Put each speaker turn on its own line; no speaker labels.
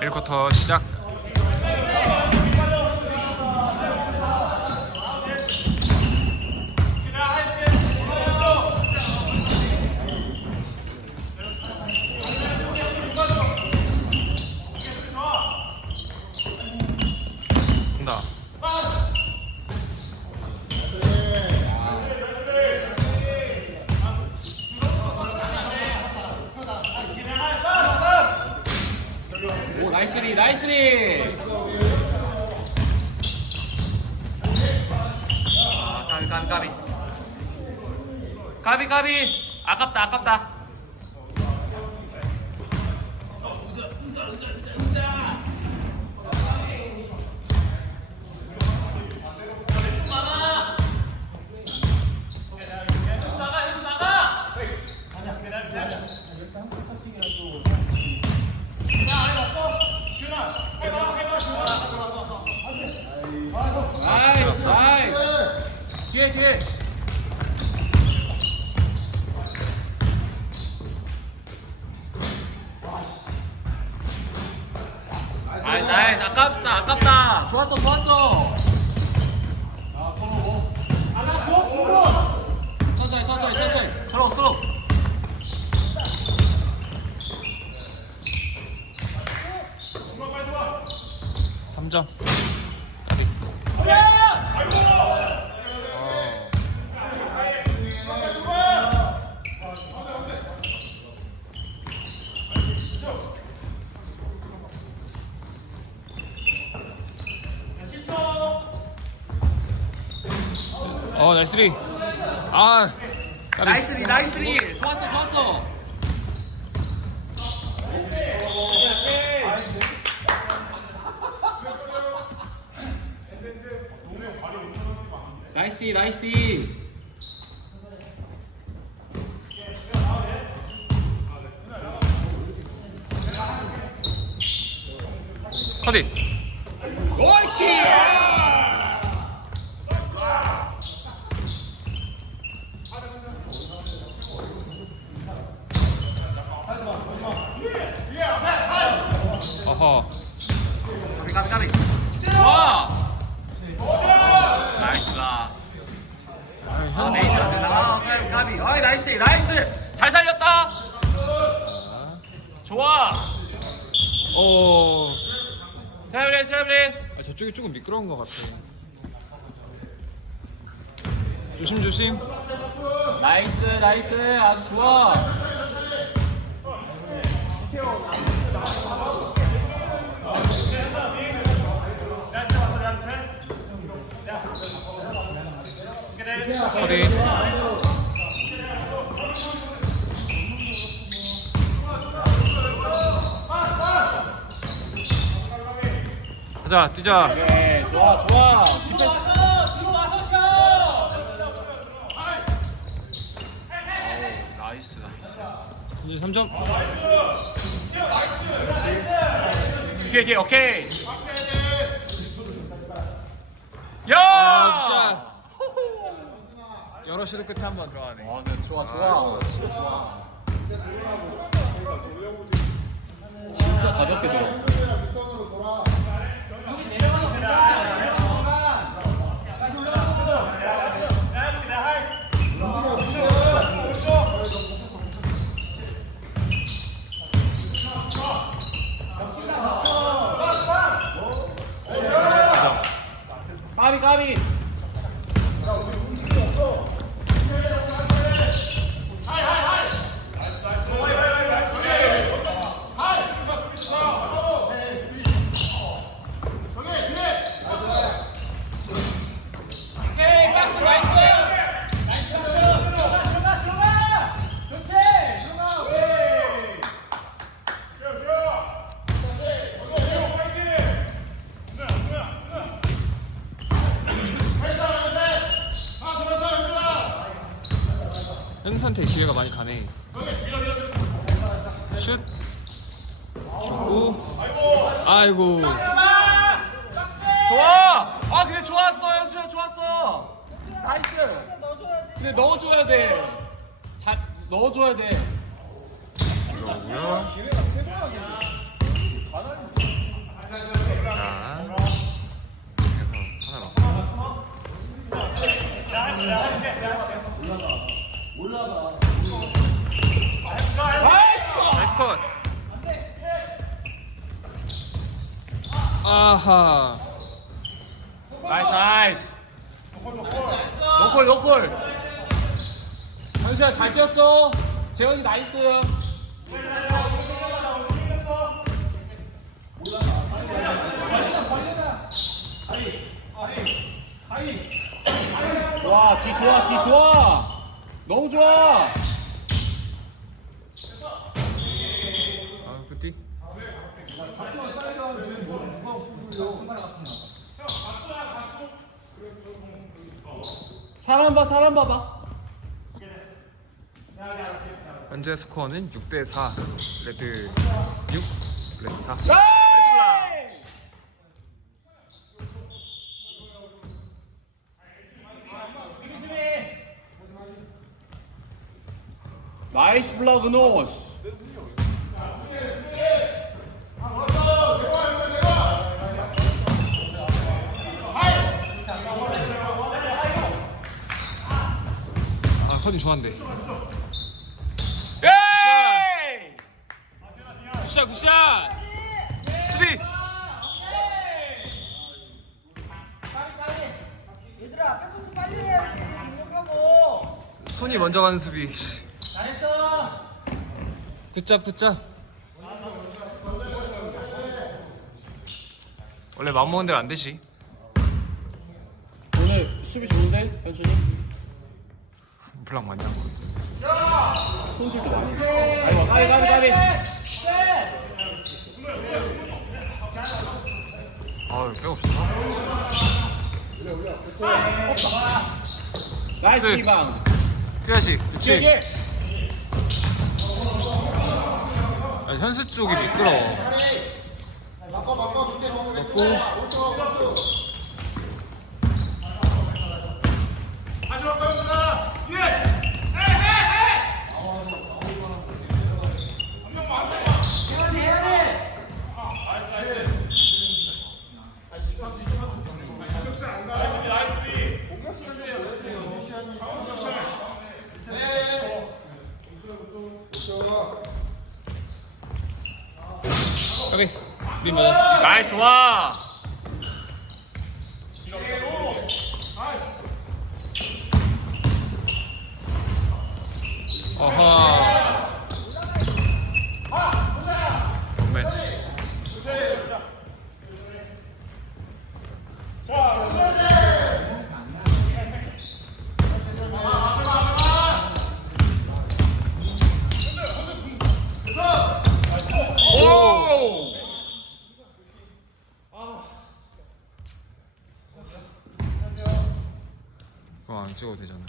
1쿼터 시작. 간다.
오 나이스리 나이스리
아, 까비 까비 까비. 까비. 아깝다 아깝다.
나이스 나이스
뒤에 뒤에. 나이스 나이스 아깝다 아깝다.
좋았어 좋았어 천천히 천천히 천천히
슬로우 슬로우. 삼점 어 나이스리 아 까비.
나이스리 나이스리 좋았어 좋았어. 나이스리 나이스리
커디
나이스리
어허
까비 까비 까비 좋아
나이스다
아, 아, 까비 까비. 어이 나이스 나이스.
잘 살렸다. 좋아. 오. 트래블린 트래블린. 아, 저쪽이 조금 미끄러운 것 같아 조심 조심.
나이스 나이스. 아주 좋아
커디 가자 뛰자.
네 좋아 좋아 디펜스
나이스 나이스 이제 3점
뒤에 뒤에 오케이.
야!
아,
여러 시도 끝에 한 번 들어가네.
아, 네, 좋아 좋아. 진짜 좋아. 진짜 가볍게 들어. 까비 까비
현수한테 기회가 많이 가네 슛. 좋고. 아이고.
좋아! 아 근데 좋았어 현수야 좋았어 나이스. 근데 넣어줘야 돼 잘 넣어줘야 돼.
그러고요 자, 그래서 하나 막. 나이스 컷. 아하.
나이스 나이스. 노콜 노콜. 현수야 잘 뛰었어. 재현이 나이스 와 뒤 좋아 뒤 좋아. 너무 좋아
아, 굿디.
사람 봐 사람 봐봐
현재 스코어는 6대 4. 레드 6, 레드 4.
나이스 나이스 블라그 노스
좋았는데.
에이!
굿샷, 굿샷! 수비!
얘들아 백코스 빨리 해야지 공격하고
손이 먼저 가는 수비. 굿잡, 굿잡. 원래 마음 먹은 대로 안 되지.
오늘 수비 좋은데 현준이?
블락 많이 한 거.
손질도 많이 했어 아이고 가비 가비 가비
아유, 빼 없어.
나이스
나이스.
리방
뚜야시, 그치?
길게
아, 현수 쪽이 미끄러워. 넣고. 오케이. 우리 맞았어.
나이스 와
어허. 정말.
오!
그거 안 찍어도 되잖아.